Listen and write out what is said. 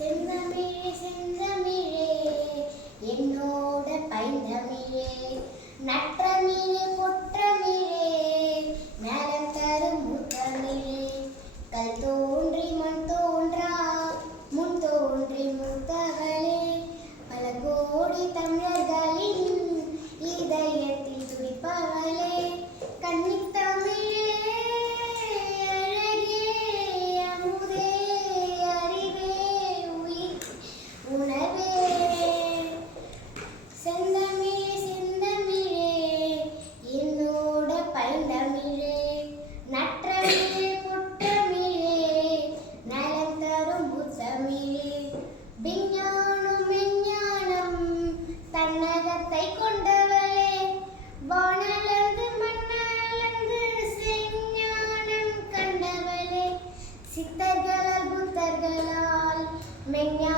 செந்தமிழே செந்தமிழே என்னோட பைந்தமிழே நற்றமிழே பொற்றமிழே நலம் தரும் முத்தமிழே கல் தோன்றி மண் தோன்றா முன் தோன்றி முத்தவளே பல கோடி தமிழர்களின் இதயத்தில் துடிப்பவளே கன்னித் தமிழே அழகே அமுதே அறிவே உயிர் உணவே செந்தமிழே செந்தமிழே என்னோட பைந்தமிழே நற்றமிழே பொற்றமிழே நலம் தரும் முத்தமிழே விஞ்ஞானம் மெஞ்ஞானம் தன்னகத்தை கொண்டவளே வானளந்து மண்ணளந்து செஞ்ஞானம் கண்டவளே சித்தர்களால் புத்தர்களால் மெஞ்ஞானம்